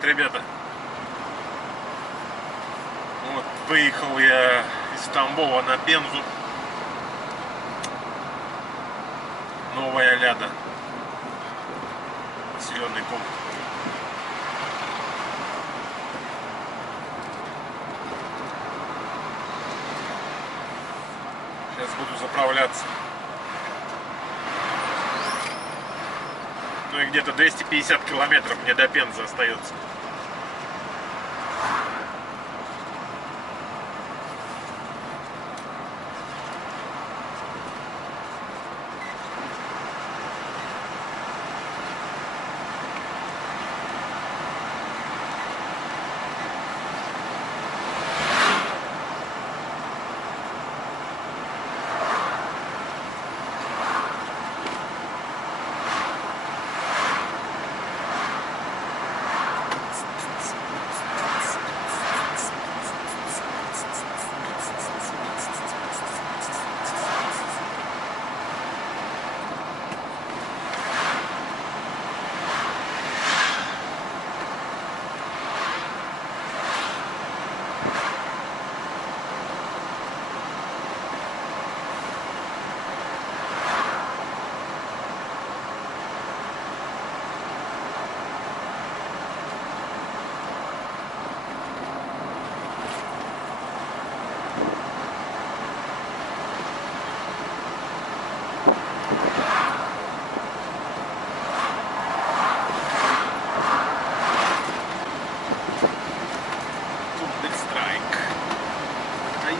Привет, ребята! Вот, выехал я из Тамбова на Пензу. Новая Ляда. Населенный пункт. Сейчас буду заправляться. Ну и где-то 250 километров мне до Пензы остается.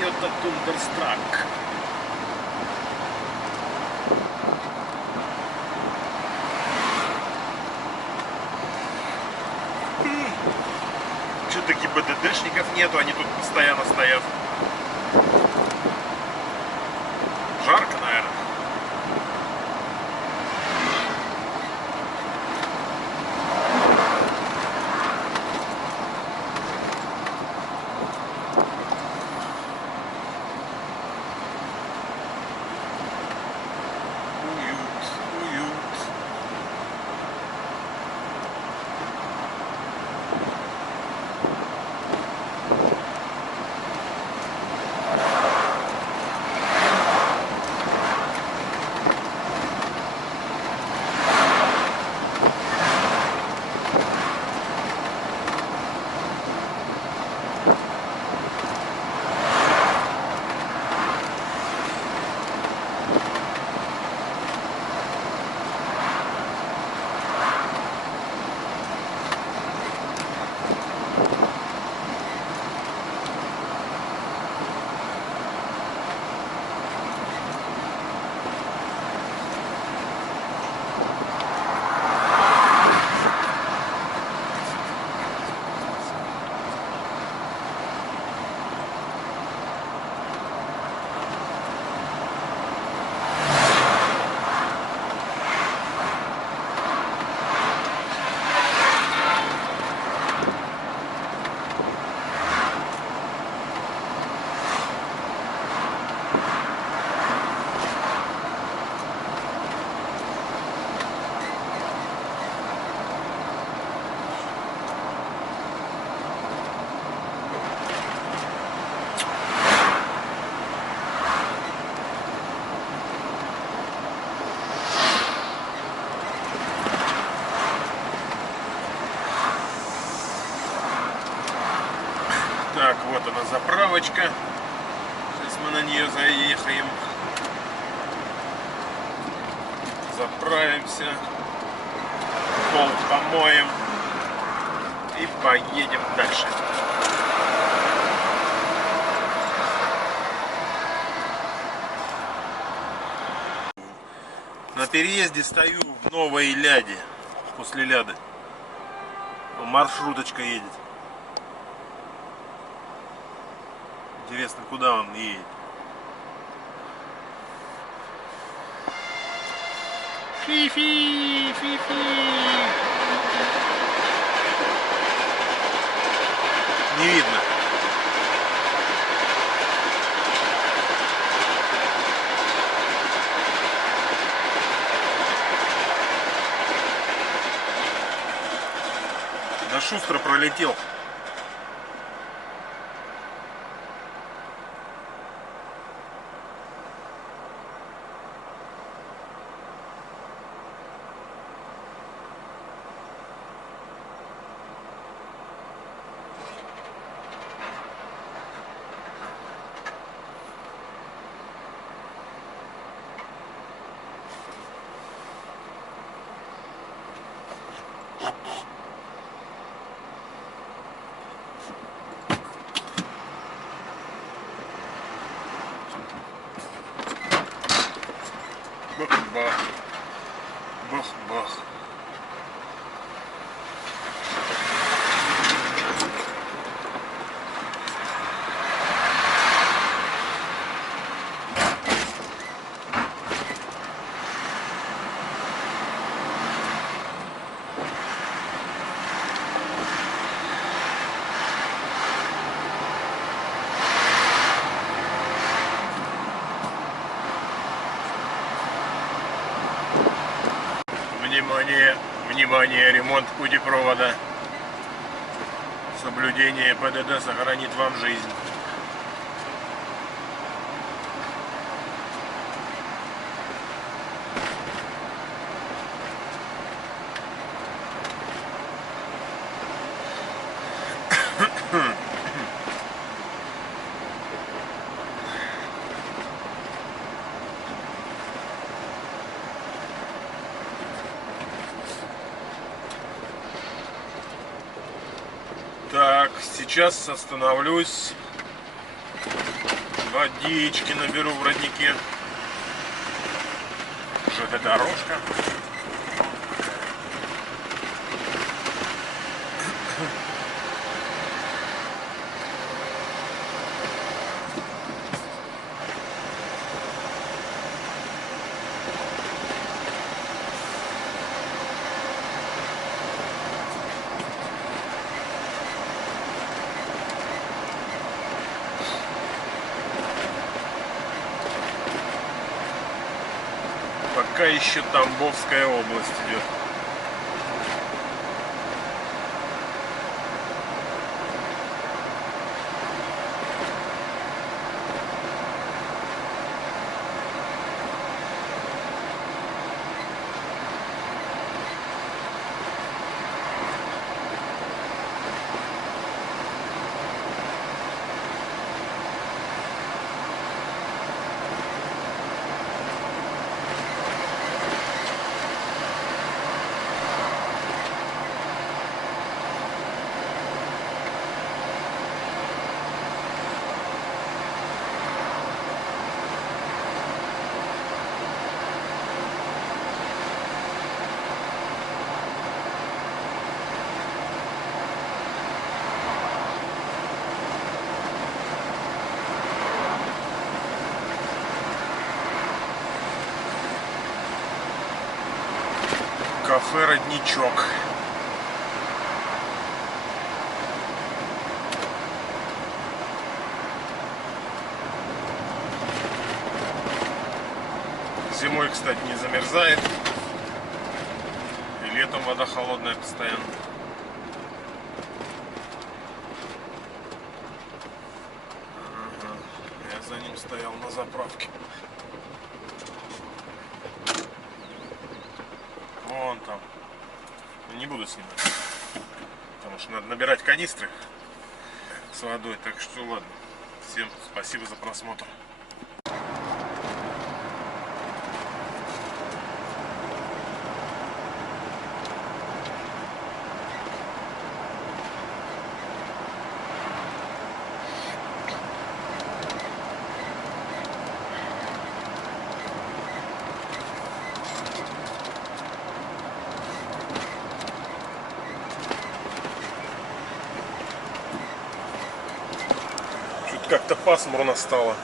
Toyota Thunderstruck. Что-то ГИБДДшников нету, они тут постоянно стоят. Жарко, наверное. Так, вот она заправочка. Сейчас мы на нее заехаем. Заправимся. Пол помоем. И поедем дальше. На переезде стою в Новой Ляде. После Ляды. Маршруточка едет. Интересно, куда он едет. Фи-фи, фи-фи. Не видно. шустро пролетел. Бах-бах. Бах-бах. Внимание, внимание, ремонт путепровода. Соблюдение ПДД сохранит вам жизнь. Так, сейчас остановлюсь. Водички наберу в роднике. ЖД-дорожка. Пока еще Тамбовская область идет. Кафе «Родничок». Зимой, кстати, не замерзает. И летом вода холодная постоянно. Ага. Я за ним стоял на заправке. Вон там. Не буду снимать, потому что надо набирать канистры с водой. Так что ладно. Всем спасибо за просмотр. Как-то пасмурно стало.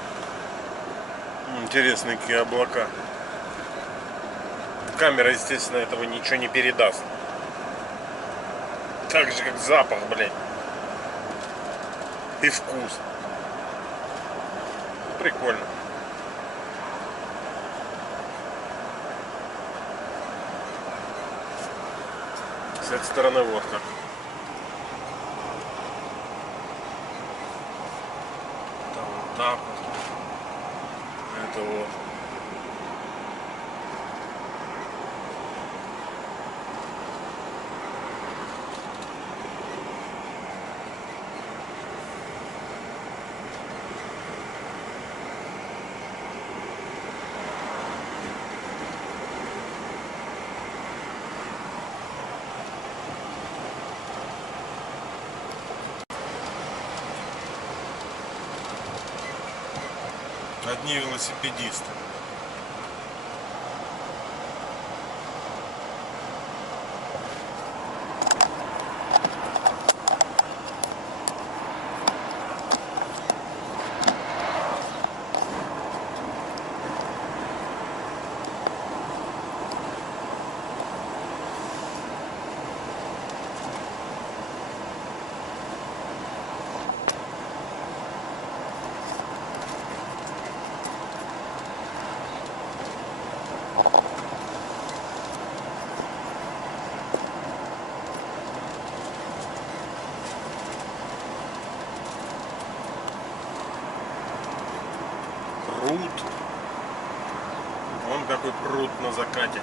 Интересные какие облака. Камера, естественно, этого ничего не передаст. Так же, как запах, блядь. И вкус. Прикольно. С этой стороны вот так. так вот. Это вот. Одни велосипедисты. Пруд. Вон какой пруд на закате.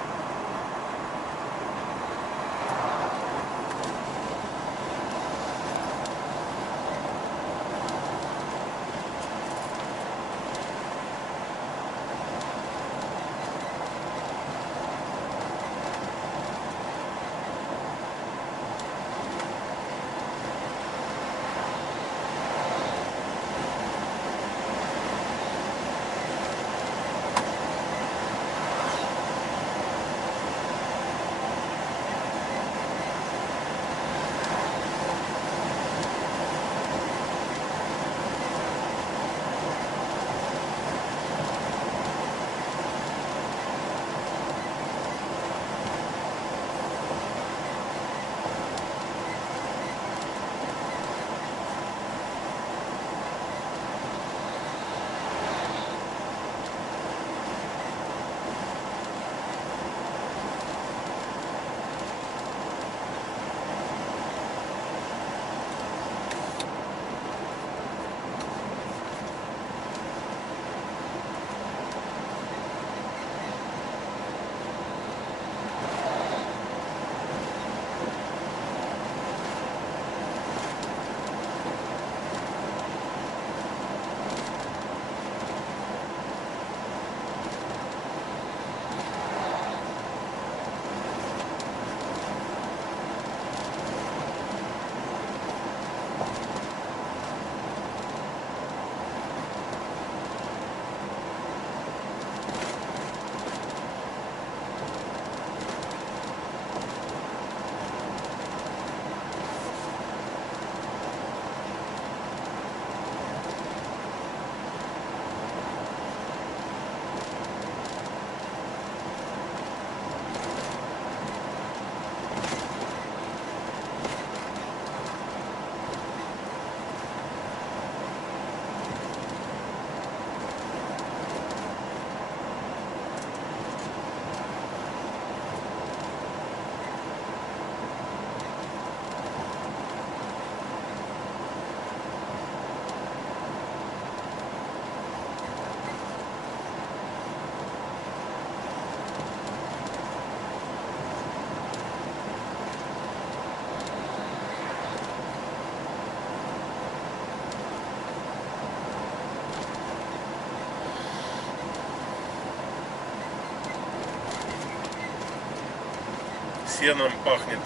Сеном пахнет,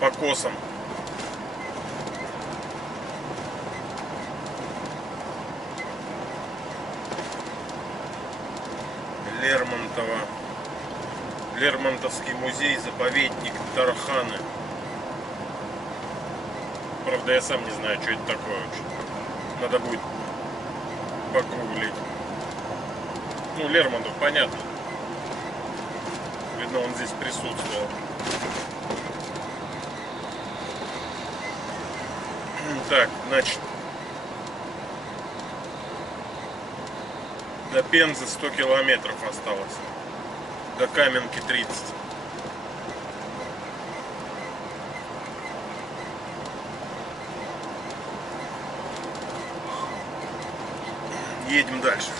покосом. Лермонтовский музей, заповедник Тарханы. Правда, я сам не знаю, что это такое вообще. Надо будет погуглить. Ну, Лермонтов, понятно. Видно, он здесь присутствовал. Так, значит, до Пензы 100 километров осталось. До Каменки 30. едем дальше.